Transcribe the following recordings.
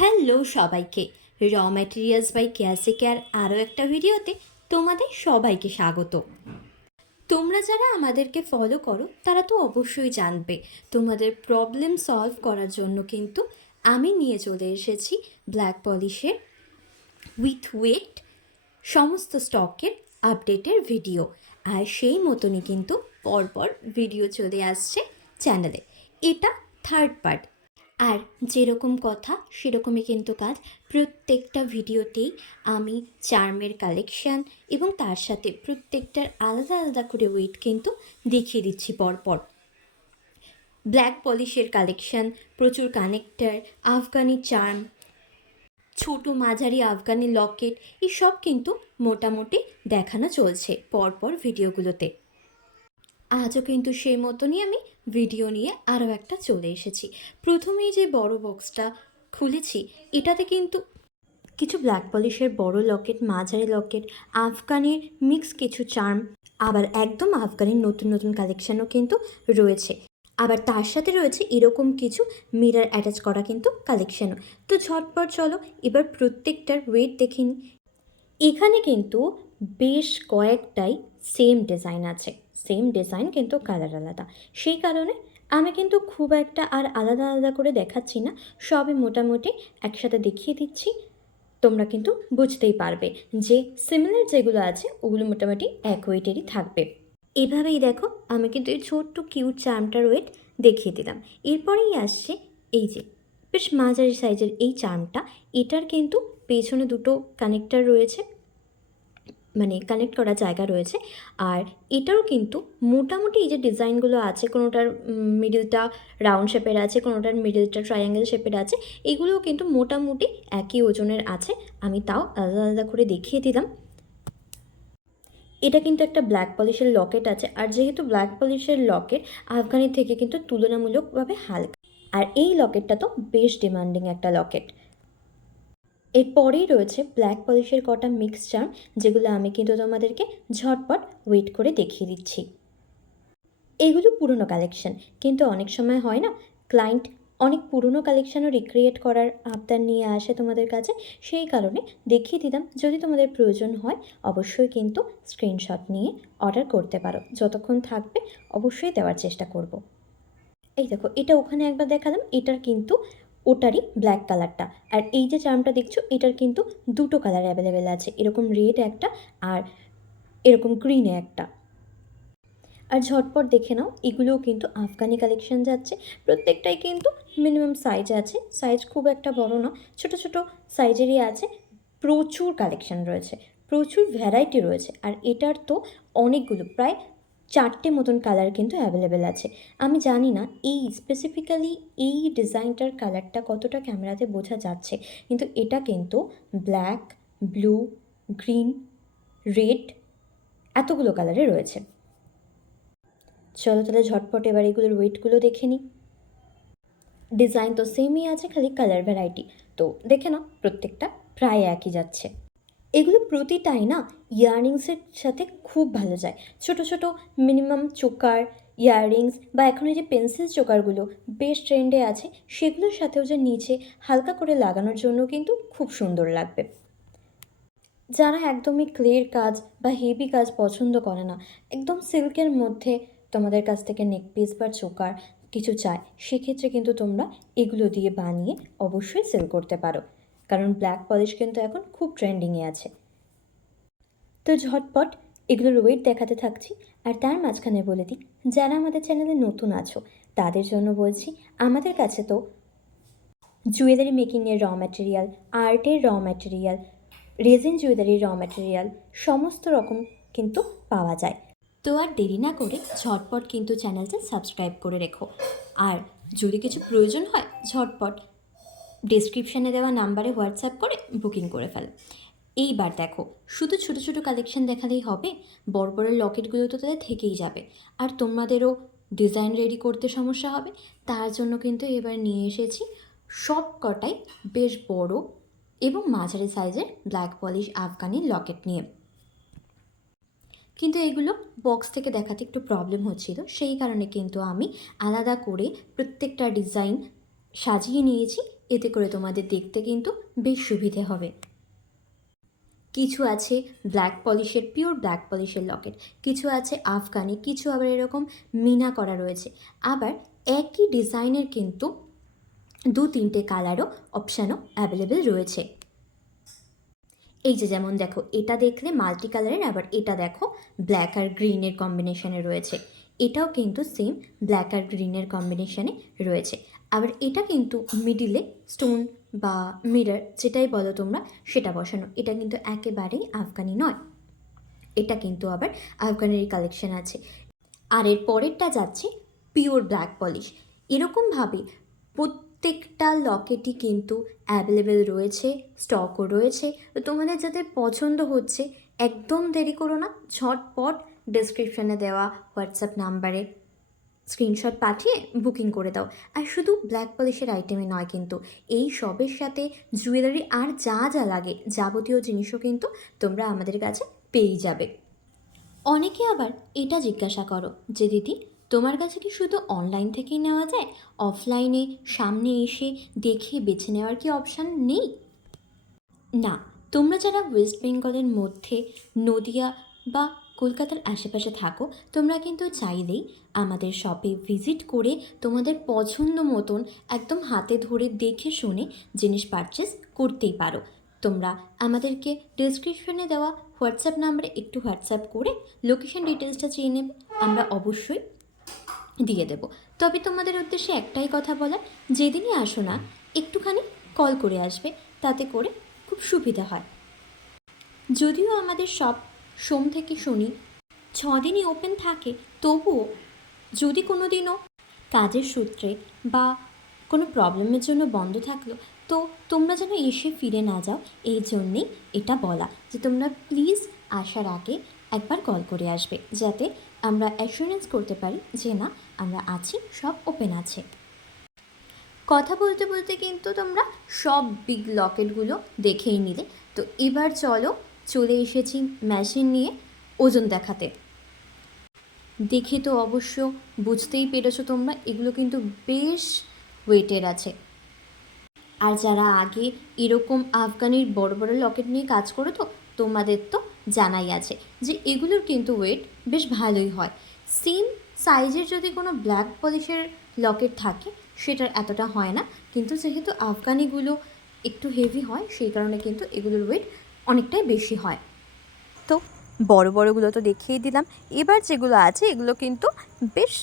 Hello সবাইকে, র materials by কেয়াসে care আরও একটা ভিডিওতে তোমাদের সবাইকে স্বাগত। তোমরা যারা আমাদেরকে ফলো করো তারা তো অবশ্যই জানবে তোমাদের প্রবলেম সলভ করার জন্য কিন্তু আমি নিয়ে চলে এসেছি ব্ল্যাক পলিশের উইথ ওয়েট সমস্ত স্টকের আপডেটের ভিডিও। আর সেই মতনই কিন্তু পরপর ভিডিও চলে আসছে চ্যানেলে। এটা থার্ড পার্ট। আর যেরকম কথা সেরকমই কিন্তু কাজ। প্রত্যেকটা ভিডিওতেই আমি চার্মের কালেকশান এবং তার সাথে প্রত্যেকটার আলাদা আলাদা করে ওয়েট কিন্তু দেখিয়ে দিচ্ছি পরপর। ব্ল্যাক পলিশের কালেকশান, প্রচুর কানেক্টার, আফগানি চার্ম, ছোট মাঝারি আফগানি লকেট, এসব কিন্তু মোটামুটি দেখানো চলছে পরপর ভিডিওগুলোতে। আজও কিন্তু সেই মতনই আমি ভিডিও নিয়ে আরও একটা চলে এসেছি। প্রথমেই যে বড় বক্সটা খুলেছি, এটাতে কিন্তু কিছু ব্ল্যাক পলিশের বড় লকেট, মাঝারি লকেট, আফগানির মিক্স কিছু চার্ম, আবার একদম আফগানির নতুন নতুন কালেকশানও কিন্তু রয়েছে। আবার তার সাথে রয়েছে এরকম কিছু মিরর অ্যাটাচ করা কিন্তু কালেকশানও। তো ঝটপট চলো এবার প্রত্যেকটার ওয়েট দেখে নিই। এখানে কিন্তু বেশ কয়েকটাই সেম ডিজাইন আছে, সেম ডিজাইন কিন্তু কালার আলাদা। সেই কারণে আমি কিন্তু খুব একটা আর আলাদা আলাদা করে দেখাচ্ছি না, সবই মোটামুটি একসাথে দেখিয়ে দিচ্ছি। তোমরা কিন্তু বুঝতেই পারবে যে সিমিলার যেগুলো আছে ওগুলো মোটামুটি এক ওয়েটেরই থাকবে। এভাবেই দেখো আমি কিন্তু এই ছোট্ট কিউট চার্মটার ওয়েট দেখিয়ে দিলাম। এরপরেই আসছে এই যে বেশ মাঝারি সাইজের এই চার্মটা। এটার কিন্তু পেছনে দুটো কানেক্টার রয়েছে, মানে কানেক্ট করা জায়গা রয়েছে। আর এটারও কিন্তু মোটামুটি এই যে ডিজাইনগুলো আছে, কোনোটার মিডিলটা রাউন্ড শেপের আছে, কোনোটার মিডিলটা ট্রায়াঙ্গেল শেপের আছে, এগুলোও কিন্তু মোটামুটি একই ওজনের আছে। আমি তাও আলাদা আলাদা করে দেখিয়ে দিলাম। এটা কিন্তু একটা ব্ল্যাক পলিশের লকেট আছে, আর যেহেতু ব্ল্যাক পলিশের লকেট আফগানি থেকে কিন্তু তুলনামূলকভাবে হালকা, আর এই লকেটটা তো বেশ ডিমান্ডিং একটা লকেট। এরপরেই রয়েছে ব্ল্যাক পলিশের কটা মিক্স চার্ম, যেগুলো আমি কিন্তু তোমাদেরকে ঝটপট ওয়েট করে দেখিয়ে দিচ্ছি। এগুলো পুরনো কালেকশন, কিন্তু অনেক সময় হয় না ক্লায়েন্ট অনেক পুরনো কালেকশানও রিক্রিয়েট করার আবদার নিয়ে আসে তোমাদের কাছে, সেই কারণে দেখিয়ে দিলাম। যদি তোমাদের প্রয়োজন হয় অবশ্যই কিন্তু স্ক্রিনশট নিয়ে অর্ডার করতে পারো, যতক্ষণ থাকবে অবশ্যই দেওয়ার চেষ্টা করব। এই দেখো এটা ওখানে একবার দেখালাম, এটার কিন্তু ওটারই ব্ল্যাক কালারটা। আর এই যে চার্মটা দেখছো এটার কিন্তু দুটো কালার অ্যাভেলেবেল আছে, এরকম রেড একটা আর এরকম গ্রিনে একটা। আর ঝটপট দেখে নাও এগুলোও কিন্তু আফগানি কালেকশন যাচ্ছে। প্রত্যেকটাই কিন্তু মিনিমাম সাইজ আছে, সাইজ খুব একটা বড় না, ছোট ছোট সাইজেরই আছে। প্রচুর কালেকশন রয়েছে, প্রচুর ভ্যারাইটি রয়েছে। আর এটার তো অনেকগুলো, প্রায় 4টে মতন কালার কিন্তু অ্যাভেলেবেল আছে। আমি জানি না এই স্পেসিফিক্যালি এই ডিজাইনটার কালারটা কতটা ক্যামেরাতে বোঝা যাচ্ছে, কিন্তু এটা কিন্তু ব্ল্যাক, ব্লু, গ্রিন, রেড, এতগুলো কালারে রয়েছে। চলো তাহলে ঝটপট এবার এগুলোর ওয়েটগুলো দেখে নিই। ডিজাইন তো সেমই আছে, খালি কালার ভ্যারাইটি তো দেখে নাও, প্রত্যেকটা প্রায় একই যাচ্ছে। এগুলো প্রতিটাই না ইয়াররিংসের সাথে খুব ভালো যায়। ছোট ছোট মিনিমাম চোকার ইয়াররিংস, বা এখন এই যে পেন্সিল চোকারগুলো বেশ ট্রেন্ডে আছে, সেগুলোর সাথেও যে নিচে হালকা করে লাগানোর জন্য কিন্তু খুব সুন্দর লাগবে। যারা একদমই ক্লের কাজ বা হেভি কাজ পছন্দ করে না, একদম সিল্কের মধ্যে তোমাদের কাছ থেকে নেকপিস বা চোকার কিছু চায়, সেক্ষেত্রে কিন্তু তোমরা এগুলো দিয়ে বানিয়ে অবশ্যই সেল করতে পারো, কারণ ব্ল্যাক পলিশ কিন্তু এখন খুব ট্রেন্ডিংয়ে আছে। তো ঝটপট এগুলোর ওয়েট দেখাতে থাকছি। আর তার মাঝখানে বলে দিই, যারা আমাদের চ্যানেলে নতুন আছো তাদের জন্য বলছি, আমাদের কাছে তো জুয়েলারি মেকিংয়ের র ম্যাটেরিয়াল, আর্টের র ম্যাটেরিয়াল, রেজিন জুয়েলারির র ম্যাটেরিয়াল সমস্ত রকম কিন্তু পাওয়া যায়। তো আর দেরি না করে ঝটপট কিন্তু চ্যানেলটা সাবস্ক্রাইব করে রেখো। আর যদি কিছু প্রয়োজন হয় ঝটপট ডেসক্রিপশানে দেওয়া নাম্বারে হোয়াটসঅ্যাপ করে বুকিং করে ফেল। এইবার দেখো, শুধু ছোটো ছোটো কালেকশন দেখালেই হবে? বড় বড় লকেটগুলো তো তাদের থেকেই যাবে, আর তোমাদেরও ডিজাইন রেডি করতে সমস্যা হবে। তার জন্য কিন্তু এবার নিয়ে এসেছি সব কটাই বেশ বড় এবং মাঝারি সাইজের ব্ল্যাক পলিশ আফগানি লকেট নিয়ে। কিন্তু এগুলো বক্স থেকে দেখাতে একটু প্রবলেম হচ্ছিল, সেই কারণে কিন্তু আমি আলাদা করে প্রত্যেকটা ডিজাইন সাজিয়ে নিয়েছি এতে করে তোমাদের দেখতে কিন্তু বেশ সুবিধে হবে। কিছু আছে ব্ল্যাক পলিশের, পিওর ব্ল্যাক পলিশের লকেট, কিছু আছে আফগানি, কিছু আবার এরকম মিনা করা রয়েছে। আবার একই ডিজাইনের কিন্তু 2-3টে কালারও অপশানও অ্যাভেলেবেল রয়েছে। এই যে যেমন দেখো, এটা দেখলে মাল্টি কালারের, আবার এটা দেখো ব্ল্যাক আর গ্রিনের কম্বিনেশনে রয়েছে। এটাও কিন্তু সেম ব্ল্যাক আর গ্রিনের কম্বিনেশনে রয়েছে। আবার এটা কিন্তু মিডিলে স্টোন বা মিরর যেটাই বলো তোমরা সেটা বসানো। এটা কিন্তু একেবারেই আফগানি নয়, এটা কিন্তু আবার আফগানেরই কালেকশন আছে। আর এর পরেরটা যাচ্ছে পিওর ব্ল্যাক পলিশ। এরকমভাবে প্রত্যেকটা লকেটই কিন্তু অ্যাভেলেবেল রয়েছে, স্টকও রয়েছে। তো তোমাদের যাদের পছন্দ হচ্ছে একদম দেরি করো না, ঝটপট ডেসক্রিপশানে দেওয়া হোয়াটসঅ্যাপ নাম্বারে স্ক্রিনশট পাঠিয়ে বুকিং করে দাও। আর শুধু ব্ল্যাক পলিশের আইটেমে নয়, কিন্তু এই সবের সাথে জুয়েলারি আর যা যা লাগে যাবতীয় জিনিসও কিন্তু তোমরা আমাদের কাছে পেয়েই যাবে। অনেকে আবার এটা জিজ্ঞাসা করো যে দিদি, তোমার কাছে কি শুধু অনলাইন থেকেই নেওয়া যায়, অফলাইনে সামনে এসে দেখে বেছে নেওয়ার কি অপশান নেই? না, তোমরা যারা ওয়েস্ট বেঙ্গলের মধ্যে নদিয়া বা কলকাতার আশেপাশে থাকো, তোমরা কিন্তু চাইলেই আমাদের শপে ভিজিট করে তোমাদের পছন্দ মতন একদম হাতে ধরে দেখে শুনে জিনিস পারচেস করতেই পারো। তোমরা আমাদেরকে ডেসক্রিপশনে দেওয়া হোয়াটসঅ্যাপ নাম্বারে একটু হোয়াটসঅ্যাপ করে লোকেশন ডিটেলসটা চেয়ে নেবে, আমরা অবশ্যই দিয়ে দেব। তবে তোমাদের উদ্দেশ্যে একটাই কথা বলার, যেদিনই আসো না একটুখানি কল করে আসবে, তাতে করে খুব সুবিধা হয়। যদিও আমাদের সব সোম থেকে শনি 6 দিনই ওপেন থাকে, তবুও যদি কোনো দিনও কাজের সূত্রে বা কোনো প্রবলেমের জন্য বন্ধ থাকলো, তো তোমরা যেন এসে ফিরে না যাও, এই জন্যেই এটা বলা যে তোমরা প্লিজ আসার আগে একবার কল করে আসবে, যাতে আমরা অ্যাসুরেন্স করতে পারি যে না, আমরা আছি, সব ওপেন আছে। কথা বলতে বলতে কিন্তু তোমরা সব বিগ লকেটগুলো দেখেই নিলে। তো এবার চলে এসেছি মেশিন নিয়ে ওজন দেখাতে। দেখে তো অবশ্য বুঝতেই পেরেছো তোমরা, এগুলো কিন্তু বেশ ওয়েটের আছে। আর যারা আগে এরকম আফগানির বড় বড় লকেট নিয়ে কাজ করে, তো তোমাদের তো জানাই আছে যে এগুলোর কিন্তু ওয়েট বেশ ভালোই হয়। সেম সাইজের যদি কোনো ব্ল্যাক পলিশের লকেট থাকে সেটার এতটা হয় না, কিন্তু যেহেতু আফগানিগুলো একটু হেভি হয় সেই কারণে কিন্তু এগুলোর ওয়েট অনেকটাই বেশি হয়। তো বড় বড়গুলো তো দেখিয়ে দিলাম, এবার যেগুলো আছে এগুলো কিন্তু বেশ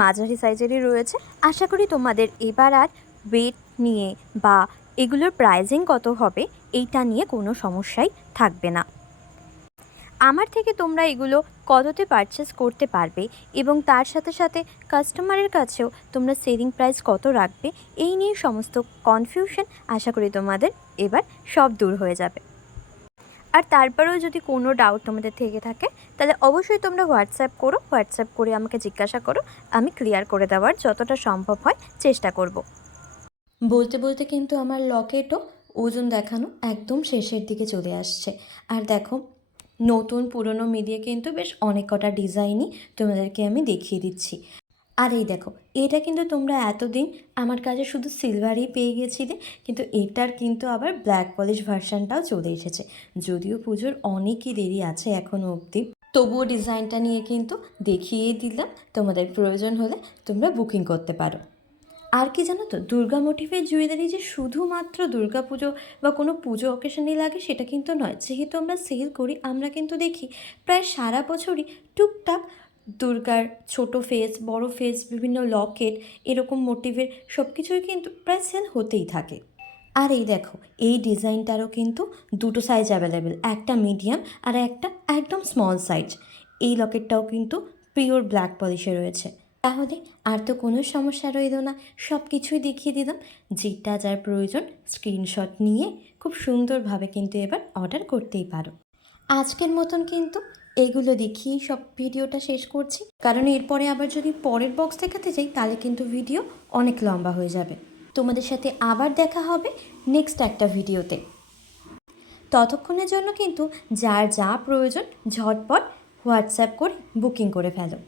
মাঝারি সাইজেরই রয়েছে। আশা করি তোমাদের এবার আর ওয়েট নিয়ে বা এগুলোর প্রাইজিং কত হবে এইটা নিয়ে কোনো সমস্যাই থাকবে না। আমার থেকে তোমরা এগুলো কততে পারচেস করতে পারবে এবং তার সাথে সাথে কাস্টমারের কাছেও তোমরা সেলিং প্রাইস কত রাখবে, এই নিয়ে সমস্ত কনফিউশন আশা করি তোমাদের এবার সব দূর হয়ে যাবে। আর তারপরেও যদি কোনো ডাউট তোমাদের থেকে থাকে তাহলে অবশ্যই তোমরা হোয়াটসঅ্যাপ করে আমাকে জিজ্ঞাসা করো, আমি ক্লিয়ার করে দেওয়ার যতটা সম্ভব হয় চেষ্টা করব। বলতে বলতে কিন্তু আমার লকেটও ওজন দেখানো একদম শেষের দিকে চলে আসছে। আর দেখো, নতুন পুরনো মিলিয়ে কিন্তু বেশ অনেক কটা ডিজাইনই তোমাদেরকে আমি দেখিয়ে দিচ্ছি। আর এই দেখো, এটা কিন্তু তোমরা এতদিন আমার কাছে শুধু সিলভারই পেয়ে গেছিলে, কিন্তু এটার কিন্তু আবার ব্ল্যাক পলিশ ভার্সানটাও চলে এসেছে। যদিও পুজোর অনেকই দেরি আছে এখনও অবধি, তবুও ডিজাইনটা নিয়ে কিন্তু দেখিয়ে দিলাম। তোমাদের প্রয়োজন হলে তোমরা বুকিং করতে পারো। আর কি জানো তো, দুর্গা মোটিভের জুয়েলারি যে শুধুমাত্র দুর্গা পুজো বা কোনো পুজো অকেশনেই লাগে সেটা কিন্তু নয়। যেহেতু আমরা সেল করি, আমরা কিন্তু দেখি প্রায় সারা বছরই টুকটাক দুর্গার ছোট ফেস, বড় ফেস, বিভিন্ন লকেট, এরকম মোটিভের সব কিছুই কিন্তু প্রায় সেল হতেই থাকে। আর এই দেখো, এই ডিজাইনটারও কিন্তু দুটো সাইজ অ্যাভেলেবেল, একটা মিডিয়াম আর একটা একদম স্মল সাইজ। এই লকেটটাও কিন্তু পিওর ব্ল্যাক পলিশে রয়েছে। তাহলে আর তো কোনো সমস্যা রইল না, সব কিছুই দেখিয়ে দিলাম। যেটা যার প্রয়োজন স্ক্রিনশট নিয়ে খুব সুন্দরভাবে কিন্তু এবার অর্ডার করতেই পারো। আজকের মতন কিন্তু এগুলো দেখিয়েই সব ভিডিওটা শেষ করছি, কারণ এরপরে আবার যদি পরের বক্স দেখাতে যাই তাহলে কিন্তু ভিডিও অনেক লম্বা হয়ে যাবে। তোমাদের সাথে আবার দেখা হবে নেক্সট একটা ভিডিওতে। ততক্ষণের জন্য কিন্তু যার যা প্রয়োজন ঝটপট হোয়াটসঅ্যাপ করে বুকিং করে ফেলো।